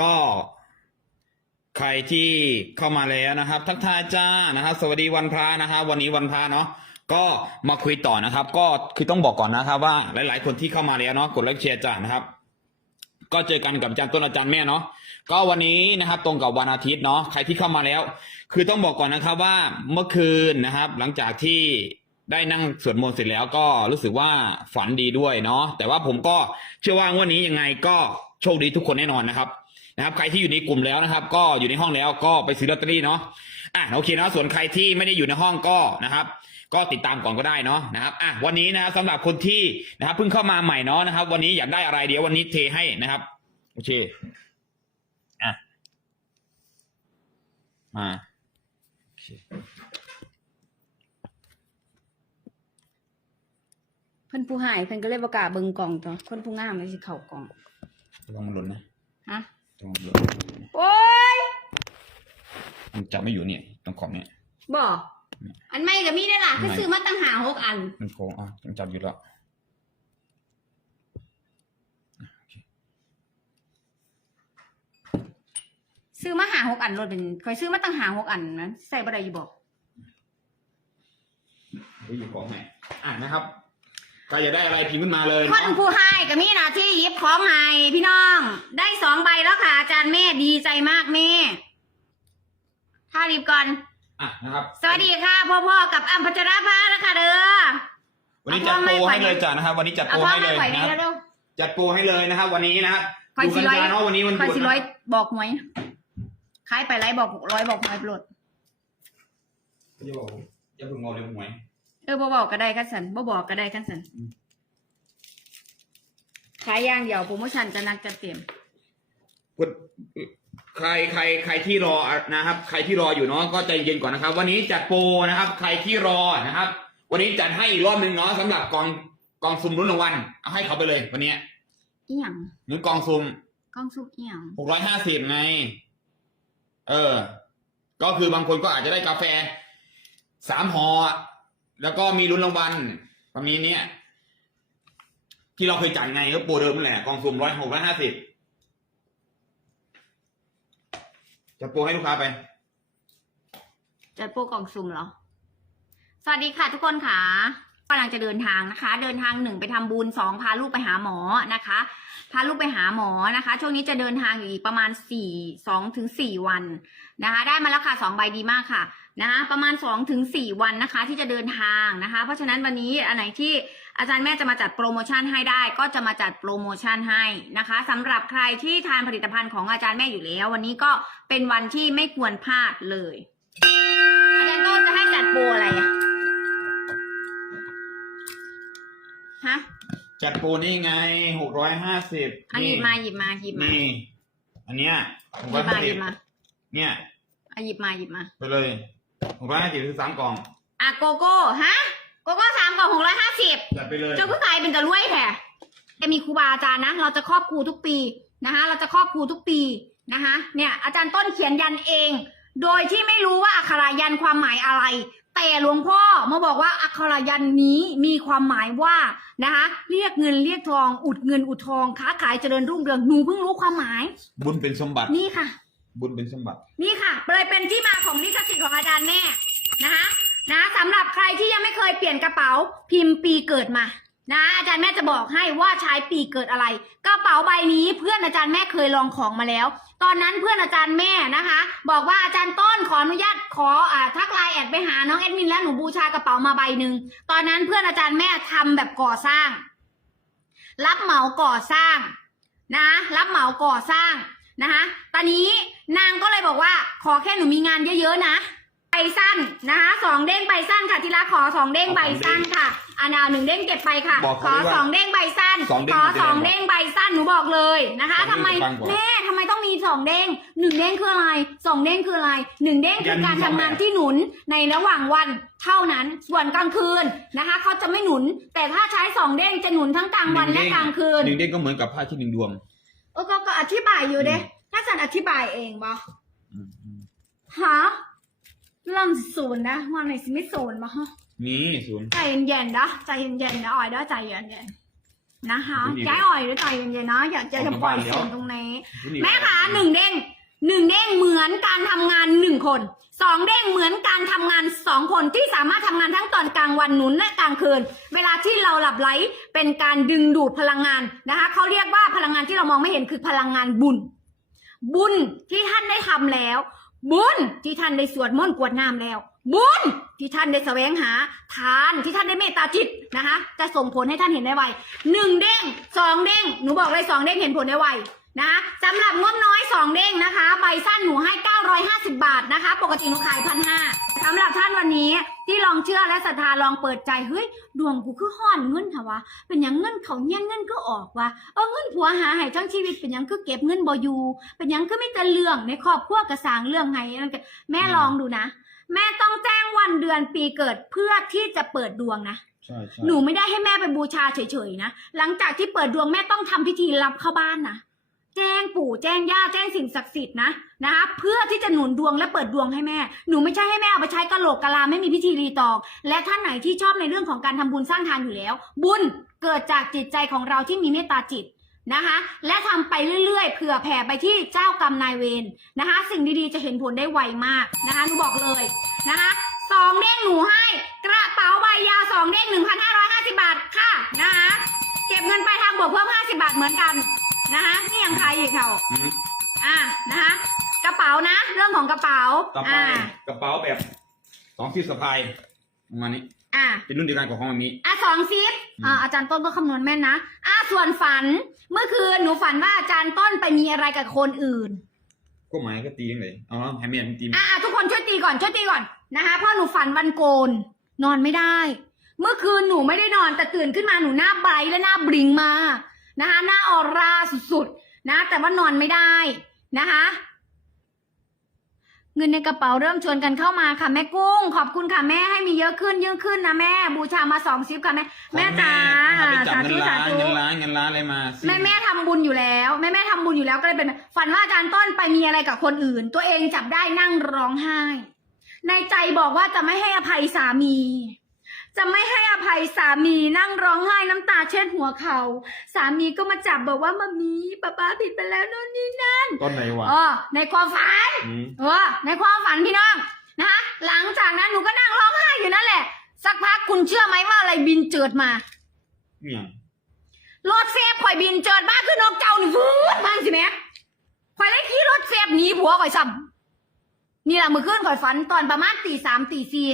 ก็ใครที่เข้ามาแล้วนะครับ ทักทายจ้านะครับ สวัสดีวันพระนะครับ วันนี้วันพระเนาะก็มาคุยต่อนะครับ ก็คือต้องบอกก่อนนะครับ ว่าหลาย ๆ คนที่เข้ามาแล้วเนาะกดไลค์แชร์จ้านะครับ ก็เจอกันกับอาจารย์ต้นอาจารย์แม่เนาะก็วันนี้นะครับตรงกับวันอาทิตย์เนาะใครที่เข้ามาแล้ว คือต้องบอกก่อนนะครับว่าเมื่อคืนนะครับ หลังจากที่ได้นั่งสวดมนต์เสร็จแล้วก็รู้สึกว่าฝันดีด้วยเนาะแต่ว่าผมก็เชื่อว่างวันนี้ยังไงก็โชคดีทุกคนแน่นอนนะครับ นะครับ ใครที่อยู่ในกลุ่มแล้วนะครับ ก็อยู่ในห้องแล้วก็ไปซื้อลอตเตอรี่เนาะอะโอเคเนาะส่วนใครที่ไม่ได้อยู่ในห้องก็นะครับ ก็ติดตามก่อนก็ได้เนาะนะครับอะวันนี้นะครับสำหรับคนที่นะครับเพิ่งเข้ามาใหม่เนาะนะครับ วันนี้อยากได้อะไรเดี๋ยววันนี้เทให้นะครับโอเคอะมาโอเคเพิ่นผู้หายเพิ่นก็เลยประกล้าศเบิ่งกล่องต่อคนผู้งามเลยสิเข้ากล่องระวังมันหล่นนะฮะ ระวังมันหล่นโอ้ยมันจับไม่อยู่เนี่ยตรงขอบเนี่ยบ่อันใหม่ก็มีได้อล่ะคือซื้อมาตั้งหาหกอัน มันโค้งอะต้องจับอยู่แล้วซื้อมาหาหกอันรถเป็นคอยซื้อมาตั้งหาหกอันนะใส่บ่ได้อยู่บ่เฮ้ยอยู่ของไหนอะนะครับ ใครอยากได้อะไรพิมพ์ขึ้นมาเลยคนเนาะผู้ให้ก็มีหน้าที่หยิบของให้พี่น้อง ได้สองใบแล้วค่ะอาจารย์แม่ดีใจมากแม่ถ้ารีบก่อนอะนะครับ สวัสดีค่ะพ่อพ่อกับอัมพัชราภานะคะเด้อวันนี้จัดโปรให้เลยจ้ะนะครับ วันนี้จัดเอาโปรพ่อให้เลมายข่อยนะนี่ครับเร็วจัดโปรให้เลยนะครับ วันนี้นะครับๆข่อยดูสิกันร้อยยาเนาะวันนี้วันข่อยหยุดสินะร้อยบอกหวยขายไปไรบอกร้อยบอกหวยโปรดอย่าบอกอย่าเพิ่งงอเลยหวยเออบ่บอกก็ได้กันสันบ่บอกก็ได้กันสันอืมขายอย่างเดียวโปรโมชั่นจะนักจะเต็มกดใครใครใครที่รอนะครับ ใครที่รออยู่เนาะก็ใจเย็นก่อนนะครับ วันนี้จัดโปรนะครับ ใครที่รอนะครับ วันนี้จัดให้อีกรอบหนึ่งเนาะสำหรับกองกองซุ่มรุ่นรางวัลเอาให้เขาไปเลยวันนี้อีหยังหรือกองซุ่มกล้องซุปอีหยังหกร้อยห้าสิบไง เออ ก็คือบางคนก็อาจจะได้กาแฟสามห่อ แล้วก็มีลุ้นรางวัลประมาณนี้เนี่ยที่เราเคยจ่ายไงก็โปรเดิมแหละกองซุ่มร้อยหกร้อยห้าสิบจะโปรให้ลูกค้าไป จะโปรกล่องซุ่มเหรอ สวัสดีค่ะทุกคนค่ะกำลังจะเดินทางนะคะ เดินทางหนึ่งไปทำบุญสองพาลูกไปหาหมอนะคะ พาลูกไปหาหมอนะคะ ช่วงนี้จะเดินทางอยู่อีกประมาณสี่สองถึงสี่วันนะคะ ได้มาแล้วค่ะสองใบดีมากค่ะ นะคะประมาณสองถึงสี่วันนะคะ ที่จะเดินทางนะคะ เพราะฉะนั้นวันนี้อันไหนที่อาจารย์แม่จะมาจัดโปรโมชั่นให้ได้ ก็จะมาจัดโปรโมชั่นให้นะคะสำหรับใครที่ทานผลิตภัณฑ์ของอาจารย์แม่อยู่แล้ว วันนี้ก็เป็นวันที่ไม่ควรพลาดเลย อาจารย์ก็จะให้จัดโปรอะไรอะฮะจัดโปรนี่ไงหกร้อยห้าสิบอันหยิบมาหยิบมาหยิบมานี่อันเนี้ยหกหร้ยิอยบมาห้าหสิยิบบมาเนี่ยอะหยิบมาหยิบมาไปเลย หกร้อยห้าสิบคือสามกล่อง อะโกโก้ฮะโกโก้สามกล่องหกร้อยห้าสิบจัดไปเลยเจ้าผู้ชายเป็นจะรวยแท้จะมีครูบาอาจารย์นะ เราจะครอบครูทุกปีนะคะเราจะครอบครูทุกปีนะคะเนี่ยอาจารย์ต้นเขียนยันเอง โดยที่ไม่รู้ว่าอักขระยันความหมายอะไร แต่หลวงพ่อมาบอกว่าอักขระยันนี้มีความหมายว่านะคะเรียกเงินเรียกทอง อุดเงินอุดทองค้าขายเจริญรุ่งเรืองหนูเพิ่งรู้ความหมาย บุญเป็นสมบัตินี่ค่ะ บุญเป็นสมบัติ นี่ค่ะเลยเป็นที่มาของลิขสิทธิ์ของอาจารย์แม่นะคะนะสำหรับใครที่ยังไม่เคยเปลี่ยนกระเป๋าพิมพ์ปีเกิดมา นะอาจารย์แม่จะบอกให้ว่าใช้ปีเกิดอะไร กระเป๋าใบนี้เพื่อนอาจารย์แม่เคยลองของมาแล้ว ตอนนั้นเพื่อนอาจารย์แม่นะคะ บอกว่าอาจารย์ต้นขออนุญาตขออ่าทักไลน์แอดไปหาน้องแอดมินแล้วหนูบูชากระเป๋ามาใบหนึ่งตอนนั้นเพื่อนอาจารย์แม่ทำแบบก่อสร้าง รับเหมาก่อสร้างนะ รับเหมาก่อสร้าง นะคะ ตอนนี้นางก็เลยบอกว่า ขอแค่หนูมีงานเยอะๆนะ ใบสั้นนะคะสองเด้งใบสั้นค่ะทีละขอสองเด้งใบสั้นค่ะอันนาหนึ่งเด้งเก็บไปค่ะ บอกขเขาอด้วยว่าสองเด้งใบสั้น สองเด้ขงอมันจะสองได้เด้งใบสั้นหนูบอกเลยนะคะสองเด้งทำไมจะฟังกว่าแม่ทำไมต้องมีสองเด้งหนึ่งเด้งคืออะไรสองเด้งคืออะไรหนึ่งเด้งคือการยันมีทำงานสองแบบที่หนุนในระหว่างวันเท่านั้น ส่วนกลางคืนนะคะเขาจะไม่หนุน แต่ถ้าใช้สองเด้งจะหนุนทั้งกลางวันและกลางคืน หนึ่งเด้งก็เหมือนกับผ้าที่หนึ่งดวง เออก็ก็อธิบายอยู่เด้อืมถ้าฉันอธิบายเองบออืมอืมฮะเริ่มศูนย์นะว่าไหนสิไม่ศูนย์มาฮะนี่ศูนย์ใจเย็นๆนะใจเย็นๆนะอ่อยนะใจเย็นๆนะคะดีๆย้ายอ่อยด้วยใจเย็นๆนะอย่าจะออกจะจากปล่อยบ้านแล้วเสียงตรงนี้ แม่คะหนึ่งเด้งหนึ่งเด้งเหมือนการทำงานหนึ่งคน สองเด้งเหมือนการทำงานสองคนที่สามารถทำงานทั้งตอนกลางวันหนุนและกลางคืน เวลาที่เราหลับไหลเป็นการดึงดูดพลังงานนะคะเขาเรียกว่าพลังงานที่เรามองไม่เห็นคือพลังงานบุญ บุญที่ท่านได้ทำแล้ว บุญที่ท่านได้สวดมนต์กวดน้ำแล้ว บุญที่ท่านได้แสวงหา ทานที่ท่านได้เมตตาจิตนะคะ จะส่งผลให้ท่านเห็นได้ไวหนึ่งเด้งสองเด้งหนูบอกเลยสองเด้งเห็นผลได้ไว นะสำหรับงบน้อยสองเด้งนะคะ ใบสั้นหนูให้ 950 บาทนะคะ ปกติหนูขายพันห้าสำหรับท่านวันนี้ที่ลองเชื่อและศรัทธาลองเปิดใจเฮ้ยดวงกูคือห่อนเงินค่ะวะเป็นหยังเงินเขาเงี้ยเงินก็ออกวะเออเงินผัวหาให้ทั้งชีวิตเป็นหยังคือเก็บเงินบ่อยู่ เป็นหยังคือไม่แต่เรื่องในครอบครัวกระสางเรื่องไงนั่นก็แม่ลองดูนะ แม่ต้องแจ้งวันเดือนปีเกิดเพื่อที่จะเปิดดวงนะใช่ใช่หนูไม่ได้ให้แม่ไปบูชาเฉยๆนะหลังจากที่เปิดดวงแม่ต้องทำพิธีรับเข้าบ้านนะ แจ้งปู่แจ้งย่าแจ้งสิ่งศักดิ์สิทธิ์นะนะคะเพื่อที่จะหนุนดวงและเปิดดวงให้แม่ หนูไม่ใช่ให้แม่เอาไปใช้กะโหลกกะลาไม่มีพิธีรีตองและท่านไหนที่ชอบในเรื่องของการทำบุญสร้างทานอยู่แล้ว บุญเกิดจากจิตใจของเราที่มีเมตตาจิตนะคะ และทำไปเรื่อยๆเผื่อแผ่ไปที่เจ้ากรรมนายเวรนะคะ สิ่งดีๆจะเห็นผลได้ไวมากนะคะหนูบอกเลยนะคะสองเด้งหนูให้กระเป๋าใบยาวสองเด้งหนึ่งพันห้าร้อยห้าสิบาทค่ะนะคะเก็บเงินไปทางบวกเพิ่มห้าสิบาทเหมือนกัน นะคะนี่ยังใครอีกเขาอืมอะนะคะ กระเป๋านะ เรื่องของกระเป๋าต่อไปอ่ากระเป๋าแบบสองที่สะพายประมาณนี้ อะ เป็นรุ่นเดียวกันกับของมันนี้อะสองซิปอืมอ่าอาจารย์ต้นก็คำนวณแม่นนะ อะส่วนฝัน เมื่อคืนหนูฝันว่าอาจารย์ต้นไปมีอะไรกับคนอื่น ก็หมายก็ตียังไงอ๋อให้แม่มันตีอะอะทุกคนช่วยตีก่อนช่วยตีก่อนนะคะเพราะหนูฝันวันโกน นอนไม่ได้ เมื่อคืนหนูไม่ได้นอนแต่ตื่นขึ้นมาหนูหน้าไบรท์และหน้าบลิงมาก นะคะหน้าออร่าสุดๆนะ แต่ว่านอนไม่ได้นะคะ เงินในกระเป๋าเริ่มชวนกันเข้ามาค่ะแม่กุ้ง ขอบคุณค่ะแม่ให้มีเยอะขึ้นเยอะขึ้นนะแม่ บูชามาสองซิปค่ะแม่แม่จ๋าถ้าไปจับสาเงิธุนสาล้านธุเงินล้านเงินล้านอะไรมาซื้อแม่แม่ทำบุญอยู่แล้วแม่แม่ทำบุญอยู่แล้วก็เลยเป็นแบบฝันว่าอาจารย์ต้นไปมีอะไรกับคนอื่น ตัวเองจับได้นั่งร้องไห้ ในใจบอกว่าจะไม่ให้อภัยสามี จะไม่ให้อภัยสามีนั่งร้องไห้น้ำตาเช็ดหัวเขา สามีก็มาจับบอกว่ามามีป้าป้าผิดไปแล้วนู่นนี่นั่นตอนไหนวะอ๋อในความฝันอืมเออในความฝันพี่น้องนะคะหลังจากนั้นหนูก็นั่งร้องไห้อยู่นั่นแหละ สักพักคุณเชื่อไหมว่าอะไรบินเจิดมาเนี่ยรถเซฟข่อยบินเจิดมากคือนกเจ้านี่ฟื้นบ้างสิแม่ข่อยได้ขี่รถเซฟหนีผัวข่อยซ้ำนี่แหละเมื่อคืนข่อยฝันตอนประมาณตีสามตีสี่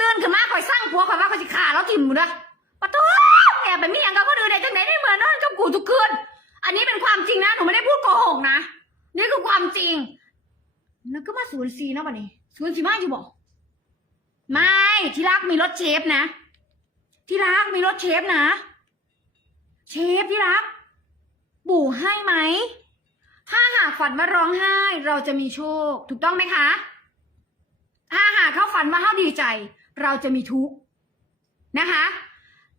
ตื่นขึ้นมาข่อยสร้างผัวข่อยว่าข่อยสิขาแล้วถิ่มหมดเลยปะท้แอบแบบนี้อย่างกับคนอื่นได้จังไหนได้เหมือนนอนกับกูทุกคืน อันนี้เป็นความจริงนะหนูไม่ได้พูดโกหกนะนี่คือความจริง แล้วก็มาศูนย์สี่นะบัดนี้ศูนย์สี่มาอยู่บอกไม่ที่รักมีรถเชฟนะ ที่รักมีรถเชฟนะ เชฟที่รักปู่ให้ไหม ถ้าหากฝันว่าร้องไห้ เราจะมีโชค ถูกต้องไหมคะ ถ้าหากเขาฝันว่าเขาดีใจ เราจะมีทุกข์นะคะ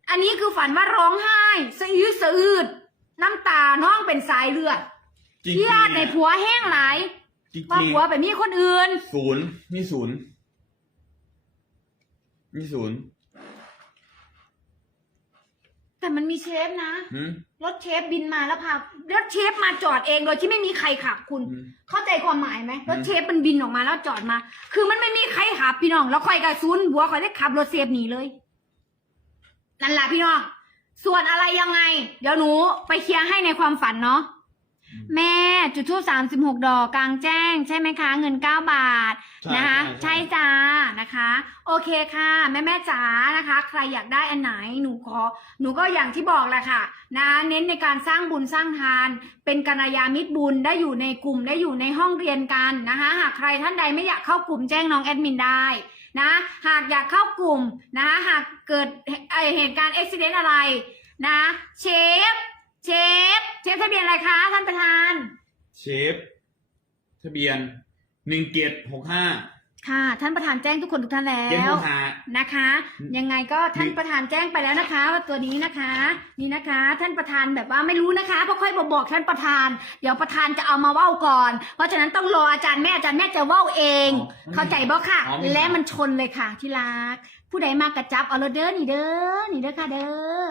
อันนี้คือฝันว่าร้องไห้สะอื้นสะอืดน้ำตาน้องเป็นสายเลือดจริงเครียดในผัวแห้งหลายจริงว่าผัวไปมีคนอื่นศูนย์มีศูนย์มีศูนย์ แต่มันมีเชฟนะ หืม รถเชฟบินมาแล้วพารถเชฟมาจอดเองโดยที่ไม่มีใครขับคุณ อืมเข้าใจความหมายไหมอืมรถเชฟมันบินออกมาแล้วจอดมา คือมันไม่มีใครขับพี่น้อง แล้วคอยกับซูนย์หัวคอยได้ขับรถเชฟหนีเลยนั่นแหละพี่น้อง ส่วนอะไรยังไง เดี๋ยวหนูไปเคลียร์ให้ในความฝันเนาะแม่ จุดทูบสามสิบหกดอกกลางแจ้ง ใช่ไหมคะ เงินเก้าบาทใช่นะคะใช่ใช่จ้านะคะ โอเคค่ะแม่แม่จ๋านะคะ ใครอยากได้อันไหนหนูขอหนูก็อย่างที่บอกแหละค่ะนะเน้นในการสร้างบุญสร้างทาน เป็นกัลยาณมิตรบุญได้อยู่ในกลุ่มได้อยู่ในห้องเรียนกันนะคะหากใครท่านใดไม่อยากเข้ากลุ่มแจ้งน้องแอดมินได้นะหากอยากเข้ากลุ่มนะคะหากเกิดเอ่อเหตุการณ์อุบิเหตุอะไรนะเชฟเชฟเชฟทะเบียนอะไรคะท่านประธาน เชฟ ทะเบียนหนึ่งเกียรหกห้า ค่ะ ท่านประธานแจ้งทุกคนทุกท่านแล้เกียรวหกห้า นะคะ ยังไงก็ท่านประธานแจ้งไปแล้วนะคะ ว่าตัวนี้นะคะ นี่นะคะ ท่านประธานแบบว่าไม่รู้นะคะเพราะค่อยบอกบอกท่านประธาน เดี๋ยวประธานจะเอามาเว้าก่อน เพราะฉะนั้นต้องรออาจารย์แม่อาจารย์แม่จะเว้าเองเข้าใจบ่ค่ะ อ๋อไม่ และมันชนเลยค่ะที่รัก ผู้ใดมากระจับเอารถเด้อนี่เด้อนี่เด้อค่ะเด้อ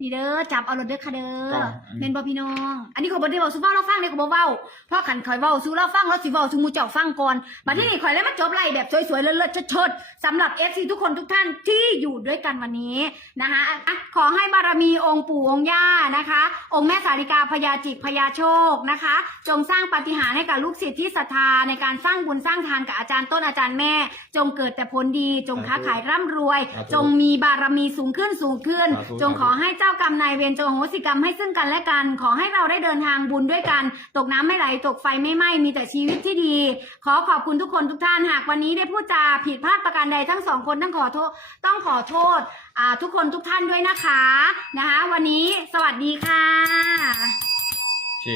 นี่เด้อจับเอารถเด้อค่ะเด้อเมนบอพี่น้อง อันนี้ขอยบอได้บอกสุภาพเราฟังเลยขอยบอเว้าเพราะขันคอยเว้าสู้เราฟังเราสิเว้าสู้หมูเจ้าฟังก่อนมาที่นี่ข่อยแล้วมาจบไล่แบบสวยๆเลิศๆเชิดๆสำหรับเอฟซีทุกคนทุกท่านที่อยู่ด้วยกันวันนี้นะคะอะขอให้บารมีองค์ปู่องค์ย่านะคะ องค์แม่สาริกาพญาจิตพญาโชคนะคะ จงสร้างปาฏิหาริย์ให้กับลูกศิษย์ที่ศรัทธาในการสร้างบุญสร้างทานกับอาจารย์ต้นอาจารย์แม่ จงเกิดแต่ผลดี จงค้าขายร่ำรวย จงมีบารมีสูงขึ้นสูงขึ้น จงขอให้เจ้ากรรมนายเวรจงโหสิกรรมให้ซึ่งกันและกัน ขอให้เราได้เดินทางบุญด้วยกัน ตกน้ำไม่ไหลตกไฟไม่ไหม้มีแต่ชีวิตที่ดี ขอขอบคุณทุกคนทุกท่านหากวันนี้ได้พูดจาผิดพลาดประการใดทั้งสองคนต้องขอโทษต้องขอโทษทุกคนทุกท่านด้วยนะคะนะคะ วันนี้สวัสดีค่ะ โอเค